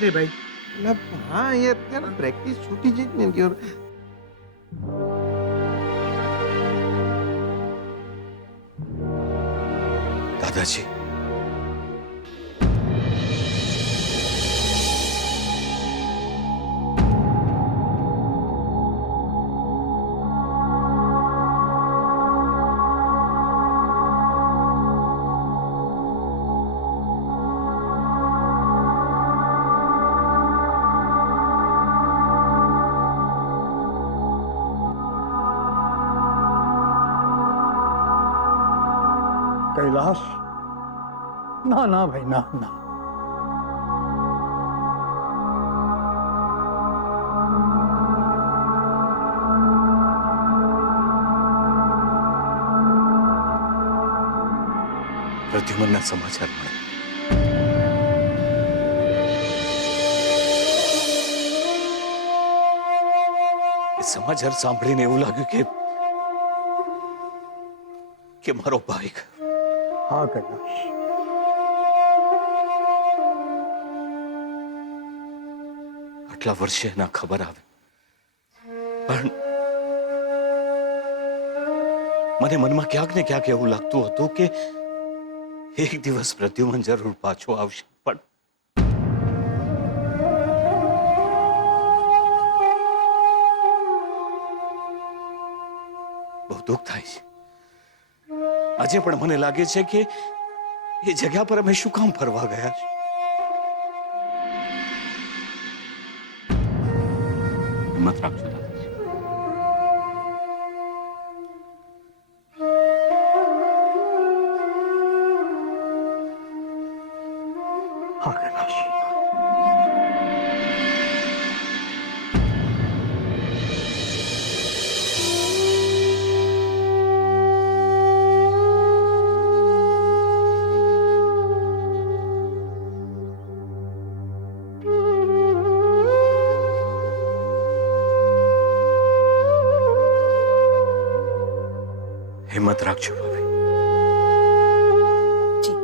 ને ભાઈ. એટલે હા યાર, ત્યારે પ્રેક્ટિસ છૂટી જઈ ને યાર. દાદાજી, કૈલાશ, ના ના ભાઈ, ના ના. પ્રદ્યુમનના સમાચાર મળે. એ સમાચાર સાંભળીને એવું લાગ્યું કે મારો ભાઈ ગયો. હા કૈલાશ, આટલા વર્ષે ના ખબર આવે, પણ મને મનમાં ક્યાંક ને ક્યાંક એવું લાગતું હતું કે એક દિવસ પ્રદ્યુમન જરૂર પાછો આવશે. પણ બહુ દુઃખ થાય છે. આજે પણ મને લાગે છે કે એ જગ્યા પર અમે શું કામ ફરવા ગયા છે. હિંમત રાખજો દાદાજી. હા કૈલાશ. હિંમત રાખજો ભાભી. જી.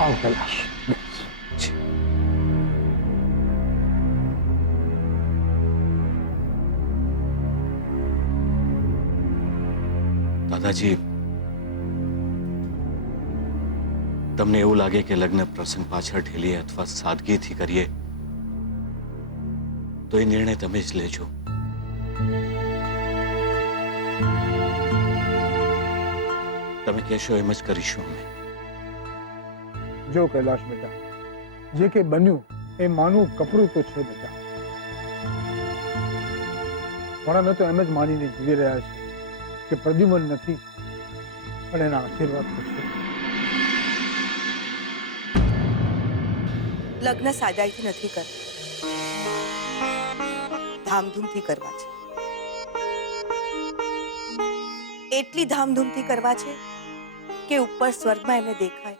આવ કૈલાશ, બેસ. દાદાજી, તમને એવું લાગે કે લગ્ન પ્રસંગ પાછળ ઢીલીએ અથવા સાદગીથી કરીએ તો એ નિર્ણય તમે જ લેજો. તમે કહેશો એમ જ કરીશું અમે. જો કૈલાશ બેટા, જે કે બન્યું એ માનવું કપરું તો છે બેટા, પણ અમે તો એમ જ માનીને જીવી રહ્યા છીએ કે પ્રદ્યુમન નથી પણ એના આશીર્વાદ તો છે. લગ્ન સાદાઈથી નથી કરતા, ધામધૂમથી કરવા છે. એટલી ધામધૂમથી કરવા છે કે ઉપર સ્વર્ગમાં એમને દેખાય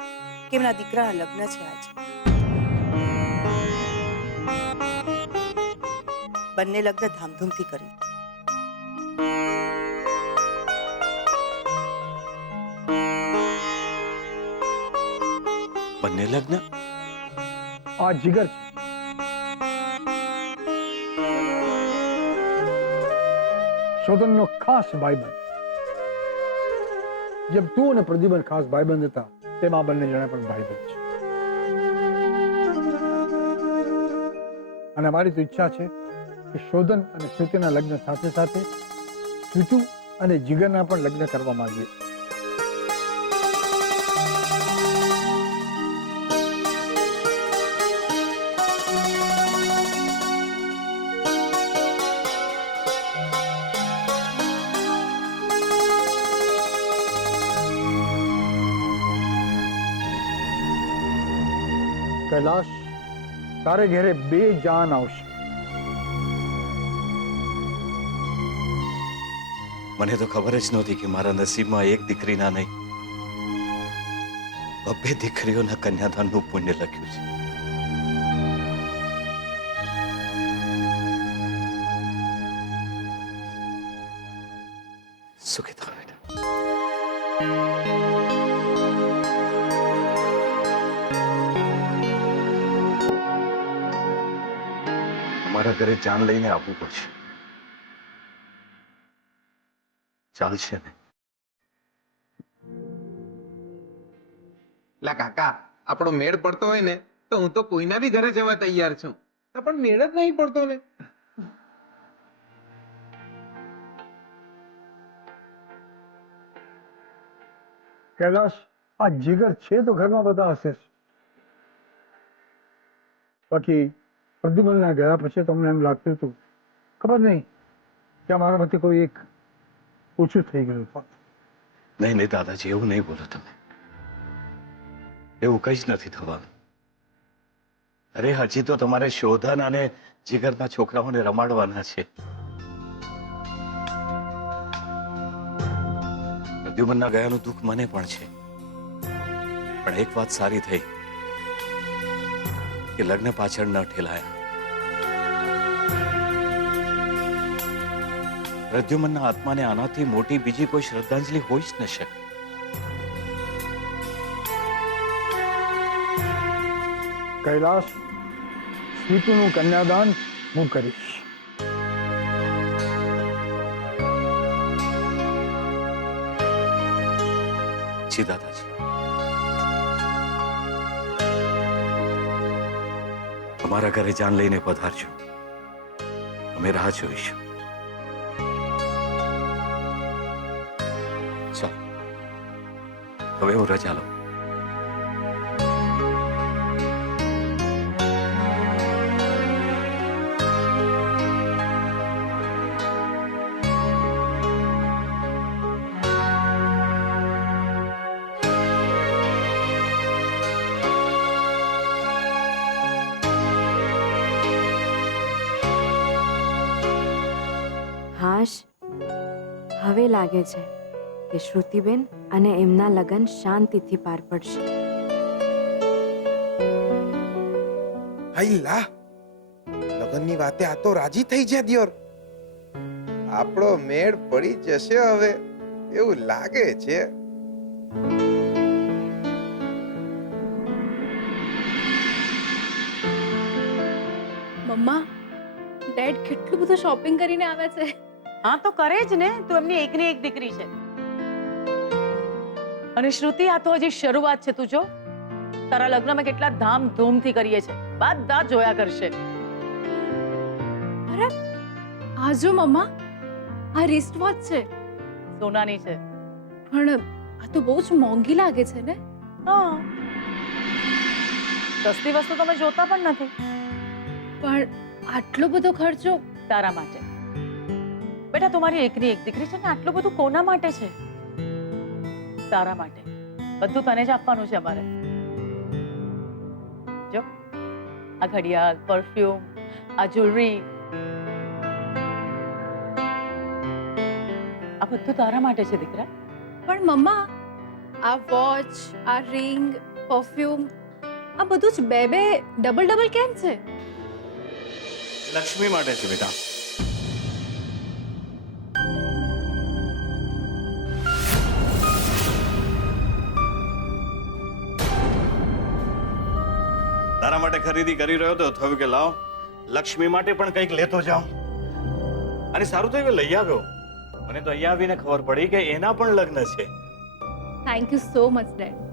કે એમના દીકરાના લગ્ન છે આજે. બંને લગ્ન ધામધૂમથી કરી. બંને લગ્ન? આ જીગર છે. શોધનનો ખાસ ભાઈબંધ. જેમ તું અને પ્રદ્યુમન ખાસ ભાઈબંધ હતા તેમ આ બંને જણા પણ ભાઈબંધ છે. અને મારી તો ઈચ્છા છે કે શોધન અને શ્રુતિના લગ્ન સાથે સાથે શ્રુતુ અને જીગરના પણ લગ્ન કરવા માંગીએ છીએ. કૈલાશ, તારે ઘેરે 2 જાન આવશે. મને તો ખબર જ નહોતી કે મારા નસીબમાં એક દીકરીના નહીં 2 દીકરીઓના કન્યાદાનનું પુણ્ય લખ્યું છે. સુખી થાઓ બેટા. મારા ઘરે જાન લઈને આવવું પડશે. ચાલશે ને? લા કાકા, આપણો મેળ પડતો હોય ને તો હું તો કોઈના બી ઘરે જવા તૈયાર છું. પણ મેળ જ નહીં પડતો ને. કૈલાશ, આ જીગર છે તો ઘરમાં બધા હશે જ. બાકી પ્રદ્યુમનના ગયા પછી તમને એમ લાગતું હતું ખબર નહીં કે મારામાંથી કોઈ એક ઓછું થઈ ગયું. નહીં નહીં દાદાજી, એવું નહીં બોલો તમે. એવું કઈ જ નથી થવાનું. અરે હજી તો તમારે શોધન અને જીગરના છોકરાઓને રમાડવાના છે. પ્રદ્યુમનના ગયાનું દુઃખ મને પણ છે, પણ એક વાત સારી થઈ કે લગ્ન પાછળ ન ઠેલાયા. પ્રદ્યુમનના આત્માને આનાથી મોટી બીજી કોઈ શ્રદ્ધાંજલિ હોઈ જ ન શકે. કૈલાશ, શ્રુતુનું કન્યાદાન હું કરીશ. જી દાદાજી. અમારા ઘરે જાન લઈને પધારજો. અમે રાહ જોઈશું. ચાલો, હવે હું રજા લઉં. હાશ, હવે લાગે છે કે શ્રુતિબેન અને એમના લગ્ન શાંતિથી પાર પડશે. હૈલા, લગનની વાતે આ તો રાજી થઈ ગયા દિયોર. આપણો મેળ પડી જશે હવે એવું લાગે છે. મમ્મા, ડેડ કેટલું બધું શોપિંગ કરીને આવ્યા છે. હા તો કરે જ ને, તું એમની એકની એક દીકરી છે. અને શ્રુતિ, આ તો હજી શરૂઆત છે. તું જો, તારા લગ્નમાં કેટલા ધામધૂમથી કરીએ છે, બધા જોયા કરશે. અરે આ જો મમ્મા, આ રિસ્ટ વોચ છે. સોનાની છે. પણ આ તો બહુ જ મોંઘી લાગે છે ને. હા, સસ્તી વસ્તુ તમે જોતા પણ નથી. પણ આટલો બધો ખર્ચો તારા માટે. બેટા, તમારી એકની એક દીકરી છે ને, આટલું બધું કોના માટે છે? તારા માટે. બધું તને જ આપવાનું છે અમારે. જો, આ ઘડિયાળ, પરફ્યુમ, આ જ્વેલરી, આ બધું તારા માટે છે દીકરા. પણ મમ્મા, આ વોચ, આ રિંગ, પરફ્યુમ, આ બધું જ બે ડબલ કેમ છે? લક્ષ્મી માટે છે બેટા. તારા માટે ખરીદી કરી રહ્યો તો થયું કે લાવ લક્ષ્મી માટે પણ કંઈક લેતો જાઉં. અને સારું થયું કે લઈ આવ્યો. મને તો અહીંયા આવીને ખબર પડી કે એના પણ લગ્ન છે. Thank you so much dead.